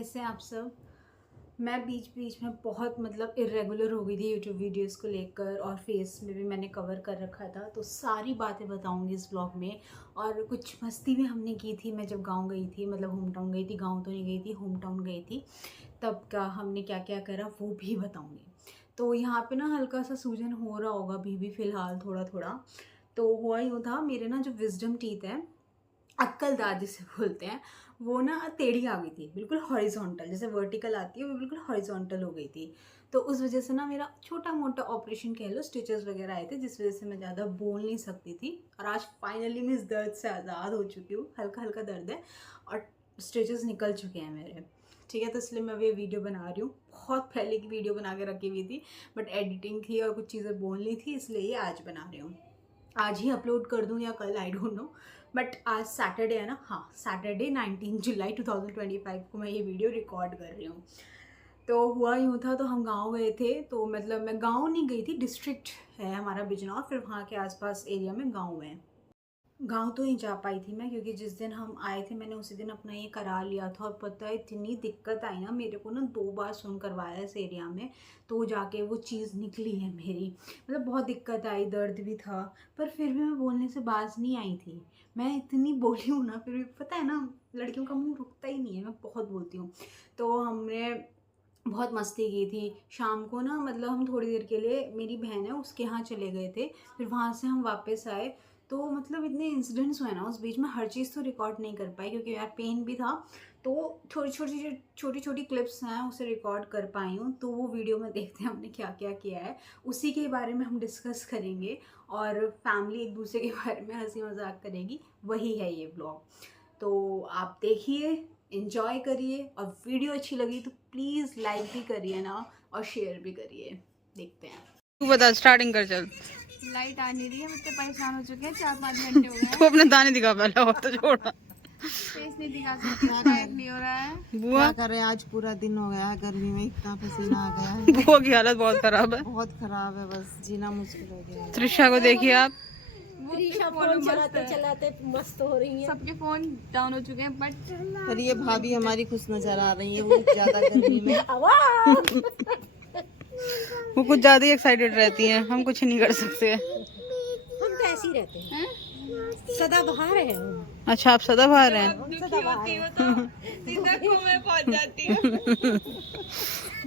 कैसे हैं आप सब। मैं बीच बीच में बहुत इरेगुलर हो गई थी यूट्यूब वीडियोस को लेकर, और फेस में भी मैंने कवर कर रखा था, तो सारी बातें बताऊंगी इस ब्लॉग में। और कुछ मस्ती भी हमने की थी, मैं जब गांव गई थी, होम टाउन गई थी, गांव तो नहीं गई थी, होम टाउन गई थी, तब का हमने क्या क्या करा वो भी बताऊंगी। तो यहाँ पे ना हल्का सा सूजन हो रहा होगा अभी भी फ़िलहाल थोड़ा थोड़ा। तो हुआ यूँ था, मेरे ना जो विजडम टीथ है, अक्कल दांत जिसे बोलते हैं, वो ना टेढ़ी आ गई थी, बिल्कुल हॉरिजॉन्टल, जैसे वर्टिकल आती है वो बिल्कुल हॉरिजॉन्टल हो गई थी। तो उस वजह से ना मेरा छोटा मोटा ऑपरेशन कह लो, स्टिचेस वगैरह आए थे, जिस वजह से मैं ज़्यादा बोल नहीं सकती थी। और आज फाइनली मैं इस दर्द से आज़ाद हो चुकी हूँ, हल्का हल्का दर्द है और स्टिचेस निकल चुके हैं मेरे, ठीक है। तो इसलिए मैं अभी वीडियो बना रही हूँ। बहुत पहले की वीडियो बना के रखी हुई थी, बट एडिटिंग थी और कुछ चीज़ें बोलनी थी, इसलिए ये आज बना रही हूँ। आज ही अपलोड कर दूँ या कल, आई डोंट नो, बट आज सैटरडे है ना, हाँ सैटरडे 19 जुलाई 2025 को मैं ये वीडियो रिकॉर्ड कर रही हूँ। तो हुआ यूँ था, तो हम गांव गए थे, तो मैं गांव नहीं गई थी, डिस्ट्रिक्ट है हमारा बिजनौर, फिर वहाँ के आसपास एरिया में गांव है। गांव तो नहीं जा पाई थी मैं, क्योंकि जिस दिन हम आए थे मैंने उसी दिन अपना ये करा लिया था, और पता है इतनी दिक्कत आई ना मेरे को ना, 2 बार सुन करवाया इस एरिया में, तो जाके वो चीज़ निकली है मेरी। बहुत दिक्कत आई, दर्द भी था, पर फिर भी मैं बोलने से बाज नहीं आई थी। मैं इतनी बोली हूँ ना, फिर भी पता है ना, लड़कियों का मुँह रुकता ही नहीं है, मैं बहुत बोलती हूँ। तो हमने बहुत मस्ती की थी शाम को ना, हम थोड़ी देर के लिए, मेरी बहन है उसके यहाँ चले गए थे, फिर वहाँ से हम वापस आए। तो इतने इंसिडेंट्स हुए ना उस बीच में, हर चीज़ तो रिकॉर्ड नहीं कर पाई क्योंकि यार पेन भी था। तो छोटी छोटी क्लिप्स हैं उसे रिकॉर्ड कर पाई हूँ, तो वो वीडियो में देखते हैं हमने क्या क्या किया है, उसी के बारे में हम डिस्कस करेंगे। और फैमिली एक दूसरे के बारे में हंसी मजाक करेगी, वही है ये ब्लॉग। तो आप देखिए, एंजॉय करिए, और वीडियो अच्छी लगी तो प्लीज़ लाइक भी करिए ना, और शेयर भी करिए। देखते हैं, तू बता, स्टार्टिंग कर चल। लाइट आ नहीं रही है, इतने परेशान हो चुके हैं, 4-5 घंटे हो गए। तू अपने दाने दिखा पहले, और तो छोड़ा। फेस नहीं दिखा सकती, टाइट नहीं हो रहा है। बुआ क्या करे, आज पूरा दिन हो गया है, गर्मी में इतना पसीना आ गया है। बुआ की हालत बहुत खराब है, बहुत खराब है, बस जीना मुश्किल हो गया है। त्रिशा को देखिए आप, फोन चलाते चलाते मस्त हो रही है, सबके फोन डाउन हो चुके हैं, बट पर ये भाभी हमारी खुश नजर आ रही है, वो ज्यादा गर्मी में। वो कुछ ज्यादा ही एक्साइटेड रहती हैं, हम कुछ नहीं कर सकते। हम तो ऐसे ही रहते हैं, सदाबहार है हम। अच्छा, आप सदाबहार हैं।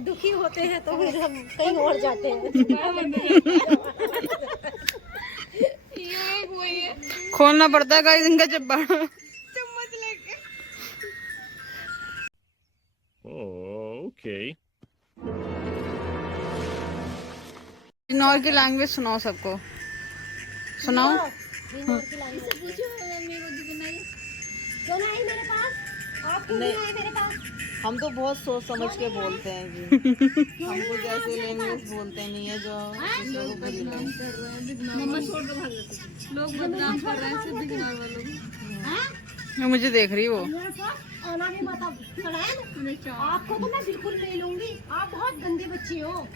दुखी होते हैं तो फिर हम कहीं और जाते हैं। खोलना पड़ता है गाइस इनका चब्बा। Okay. बिजनौर की लैंग्वेज सुनाओ सबको, सुनाओ। हम तो बहुत सोच समझ के बोलते हैं जी, हमको जैसे लैंग्वेज बोलते नहीं है जो दूसरों को बुरी लगे। लोग बदनाम कर रहे हैं सिर्फ बिजनौर वालों। वो मुझे देख रही वो। आपको तो मैं बिल्कुल ले लूंगी, आप बहुत गंदे बच्चे हो,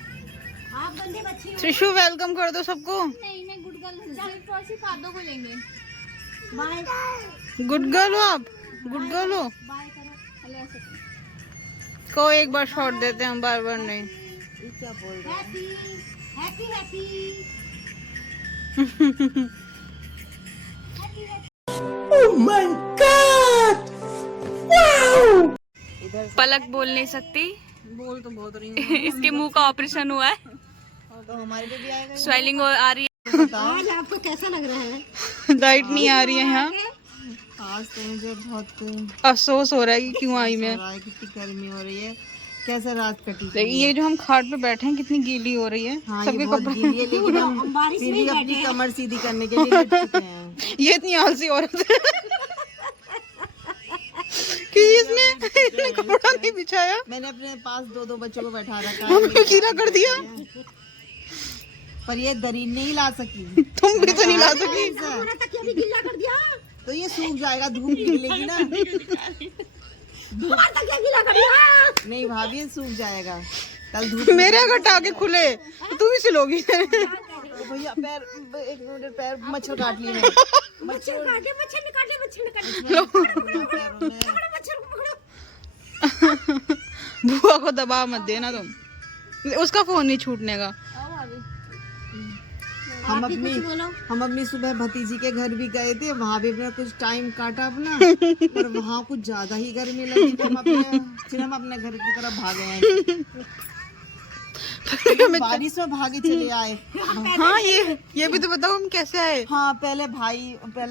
आप गंदे बच्चे हो। त्रिशु वेलकम कर दो सबको। नहीं, मैं गुड गर्ल हूँ, सिर्फ और सिर्फ आदो को लेंगे। बाय गुड गर्ल हो आप, गुड गर्ल हो। बाय करो। हेलो ऐसे को एक बार शॉट देते हैं हम, बार बार नहीं। ये क्या बोल रहे हैं? Happy happy happy. पलक बोल नहीं सकती, बोल तो बहुत रही हूँ। इसके मुंह का ऑपरेशन हुआ है, तो हमारे पे भी आएगा। स्वेलिंग आ रही है। आज आपको कैसा लग रहा है? लाइट नहीं आ रही है यहाँ, आज तो मुझे बहुत अफसोस हो रहा है कि क्यों आई मैं। कितनी गर्मी हो रही है, कैसे रात कटी। देखिए ये जो हम खाट पे बैठे हैं कितनी गीली हो रही है, हाँ, सबके ये बहुत कपड़े। गीली है, लेकिन हम बारिश फिर में भी ही अपनी बैठे कमर सीधी करने के लिए लेट चुके हैं। ये इतनी आलसी औरत है कि इसने कपड़ा नहीं बिछाया, मैंने अपने पास 2-2 बच्चों को बैठा रखा हमें कीड़ा कर दिया। पर ये दरीन नहीं ला सकी। तुम भी तो नहीं ला सकी। पूरा तकिया भी गीला कर दिया, तो ये सूख जाएगा, धूप निकलेगी ना। हमारा तकिया गीला कर दिया। नहीं भाभी, ये सूख जाएगा कल धूप। मेरे अगर टाके खुले तो तुम ही सिलोगी। भैया पैर, एक मिनट, पैर मच्छर काट लिए। मच्छर काटे, मच्छर ने काटे, मच्छर ने काटे। पैरों में मच्छर को पकड़ो। बुआ को दबा मत देना तुम, उसका फोन नहीं छूटने का। हम अपनी सुबह भतीजी के घर भी गए थे, वहाँ भी अपना कुछ टाइम काटा अपना, पर वहाँ कुछ ज्यादा ही गर्मी लगी, तो फिर हम अपने घर की तरफ भागे हैं। बारिश में भागे चले आए। हाँ ये भी तो बताओ हम कैसे आए। हाँ पहले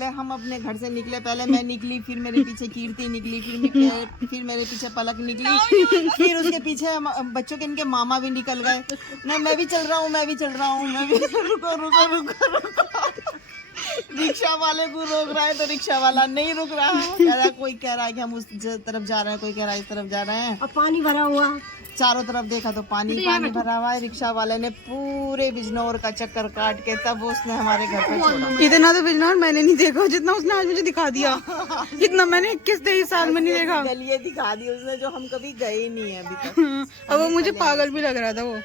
हम अपने घर से निकले, पहले मैं निकली, फिर मेरे पीछे कीर्ति निकली, फिर मेरे पीछे पलक निकली, फिर उसके पीछे बच्चों के इनके मामा भी निकल गए। नहीं मैं भी चल रहा हूँ, रुको रिक्शा वाले को रोक रहा है तो रिक्शा वाला नहीं रुक रहा है, कोई कह रहा है कि हम उस तरफ जा रहे हैं, कोई कह रहा है इस तरफ जा रहे हैं। और पानी भरा हुआ, चारों तरफ देखा तो पानी भरा हुआ है। रिक्शा वाले ने पूरे बिजनौर का चक्कर काट के तब उसने हमारे घर पे छोड़ा। इतना तो बिजनौर मैंने नहीं देखा जितना उसने आज मुझे दिखा दिया। इतना मैंने 21-23 साल में नहीं देखा। गलियां दिखा दी उसने जो हम कभी गए ही नहीं है अभी तक। अब वो मुझे पागल भी लग रहा था, वो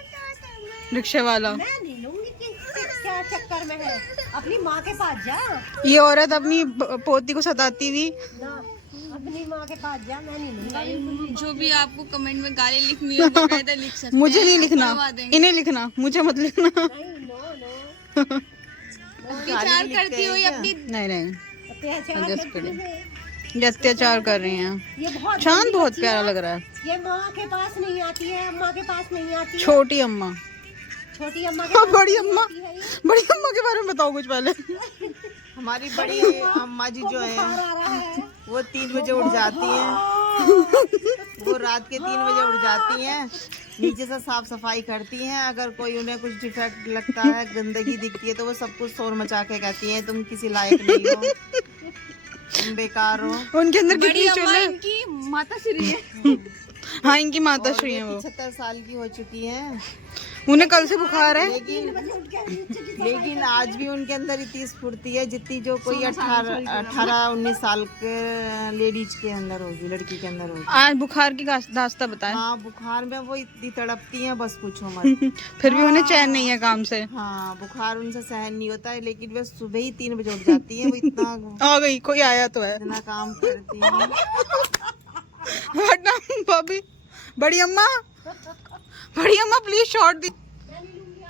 रिक्शा वाला। मैं नहीं लूंगी क्या चक्कर में है, अपनी माँ के पास जा ये औरत अपनी पोती को सताती हुई। ना, अपनी माँ के पास जा, मैं नहीं लूंगा। जो भी आपको कमेंट में गाली लिखनी हो बकायदा लिख सकते हैं। मुझे नहीं लिखना, इन्हें लिखना, मुझे मत लिखना। नहीं नो विचार करती हो अपनी नहीं अत्याचार Adjust करती करें। है। ये अत्याचार कर रही हैं। ये बहुत चांद गंदी बहुत बच्ची प्यारा है। लग रहा है। ये माँ के पास नहीं आती है, अम्मा के पास नहीं आती है। छोटी अम्मा, छोटी अम्मा के हाँ, पास बड़ी नहीं अम्मा, आती है ये। बड़ी अम्मा के बारे में बताओ कुछ पहले। हमारी बड़ी अम्मा जी जो है बुखार आ रहा है। वो 3 बजे उठ जाती हैं। वो रात के 3 बजे उठ जाती हैं, नीचे से साफ सफाई करती हैं। अगर कोई उन्हें कुछ डिफेक्ट लगता है, गंदगी दिखती है, तो वो सब कुछ शोर मचा के कहती हैं तुम किसी लायक नहीं हो, तुम बेकार हो। उनके अंदर बड़ी कितनी अम्मा चूल्हे। इनकी माता श्री है। हाँ इनकी माता श्री है वो। 75 साल की हो चुकी हैं, उन्हें कल से बुखार है। लेकिन आज भी उनके अंदर इतनी स्फूर्ति है जितनी जो कोई 18-19 साल के लेडीज के अंदर होगी, लड़की के अंदर होगी। आज बुखार की दास्ता बताए। हाँ बुखार में वो इतनी तड़पती हैं बस पूछो मत। फिर भी उन्हें चैन नहीं है काम से। हाँ बुखार उनसे सहन नहीं होता है, लेकिन वे सुबह ही 3 बजे उठ जाती हैं। वो इतना आ गई, कोई आया तो है। इतना काम करती हैं। हटना भाभी। बड़ी अम्मा प्लीज शॉर्ट दी।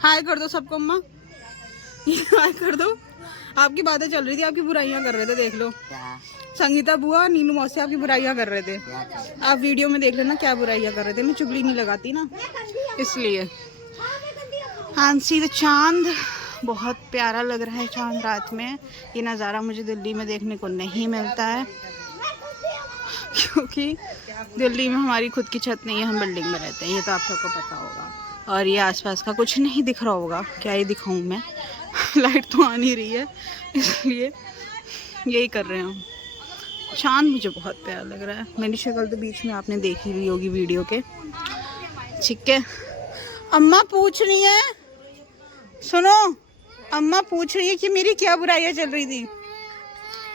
हाय कर दो सबको अम्मा, हाय कर दो। आपकी बातें चल रही थी, आपकी बुराइयां कर रहे थे, देख लो। संगीता बुआ, नीनू मौसी आपकी बुराइयां कर रहे थे। आप वीडियो में देख लेना क्या बुराइयां कर रहे थे। मैं चुगली नहीं लगाती ना इसलिए। हांसी द चांद, बहुत प्यारा लग रहा है चांद रात में। ये नज़ारा मुझे दिल्ली में देखने को नहीं मिलता है, क्योंकि दिल्ली में हमारी खुद की छत नहीं है, हम बिल्डिंग में रहते हैं, ये तो आप सबको पता होगा। और ये आसपास का कुछ नहीं दिख रहा होगा, क्या ही दिखाऊं मैं। लाइट तो आ नहीं रही है, इसलिए यही कर रहे हैं। चांद मुझे बहुत प्यारा लग रहा है। मेरी शक्ल तो बीच में आपने देखी ली होगी वीडियो के, ठीक है। अम्मा पूछ रही है, सुनो, अम्मा पूछ रही है कि मेरी क्या बुराइयां चल रही थी।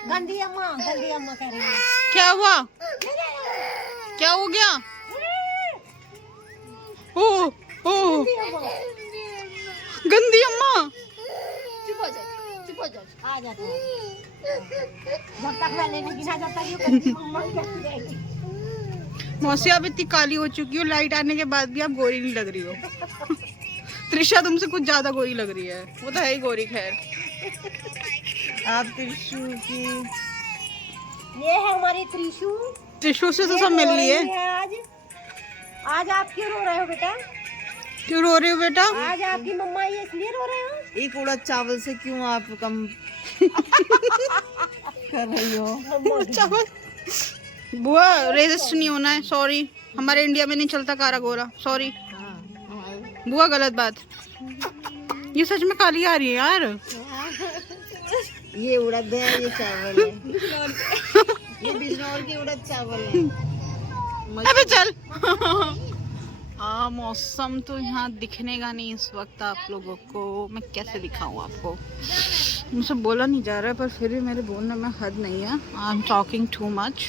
गंदी अम्मा कह रही है। क्या हुआ, क्या हो गया? ओ गंदी अम्मा। चुप हो जाओ। आ जाता है। जब तक मैं लेने की ना, जब तक ये गंदी अम्मा कहती रहेगी। मौसी आप इतनी काली हो चुकी हो, लाइट आने के बाद भी आप गोरी नहीं लग रही हो। त्रिशा तुमसे कुछ ज्यादा गोरी लग रही है, वो तो है ही गोरी। खैर आप त्रिशु की, ये है हमारी त्रिशु। त्रिशु से तो सब मिल रही है। आज आप क्यों रो रहे हो बेटा? क्यों रो रही हो बेटा? आज आपकी मम्मा ये इसलिए रो रहे हो? एक उड़द चावल से क्यों आप कम कर रही हो? चावल बुआ, रेजिस्ट नहीं होना है, सॉरी। हमारे इंडिया में नहीं चलता कारा गोरा, सॉरी बुआ, गलत बात। ये सच में काली आ रही है यार। ये उड़द है, ये चावल है। ये बिजनौर के उड़द चावल है। अबे चल। मौसम तो यहाँ दिखने का नहीं इस वक्त आप लोगों को। मैं कैसे दिखाऊँ आपको, मुझसे बोला नहीं जा रहा है, पर फिर भी मेरे बोलने में हद नहीं है। I am talking too much,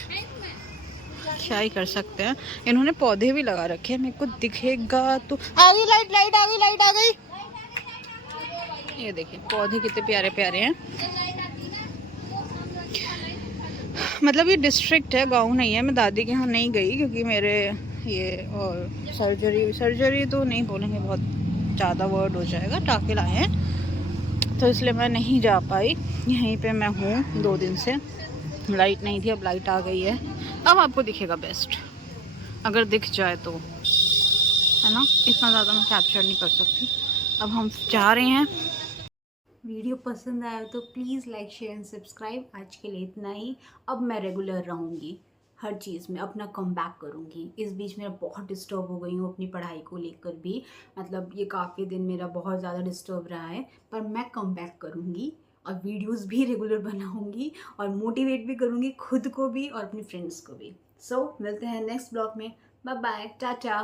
क्या ही कर सकते हैं। इन्होंने पौधे भी लगा रखे हैं, मेरे को दिखेगा तो। आ गई लाइट आ गई। ये देखिए पौधे कितने प्यारे प्यारे हैं। मतलब ये डिस्ट्रिक्ट है, गांव नहीं है। मैं दादी के यहाँ नहीं गई क्योंकि मेरे ये और सर्जरी तो नहीं बोलेंगे, बहुत ज़्यादा वर्ड हो जाएगा, टाँके लाए हैं तो इसलिए मैं नहीं जा पाई। यहीं पे मैं हूँ 2 दिन से। लाइट नहीं थी, अब लाइट आ गई है। अब आपको दिखेगा बेस्ट, अगर दिख जाए तो, है ना। इतना ज़्यादा मैं कैप्चर नहीं कर सकती। अब हम जा रहे हैं। वीडियो पसंद आया तो please like share and subscribe. आज के लिए इतना ही। अब मैं रेगुलर रहूँगी हर चीज़ में, अपना कमबैक करूँगी। इस बीच मेरा बहुत डिस्टर्ब हो गई हूँ अपनी पढ़ाई को लेकर भी, मतलब ये काफ़ी दिन मेरा बहुत ज़्यादा डिस्टर्ब रहा है, पर मैं कमबैक करूँगी और वीडियोस भी रेगुलर बनाऊँगी और मोटिवेट भी करूँगी खुद को भी और अपने फ्रेंड्स को भी। सो मिलते हैं नेक्स्ट ब्लॉग में। Bye bye, Tata.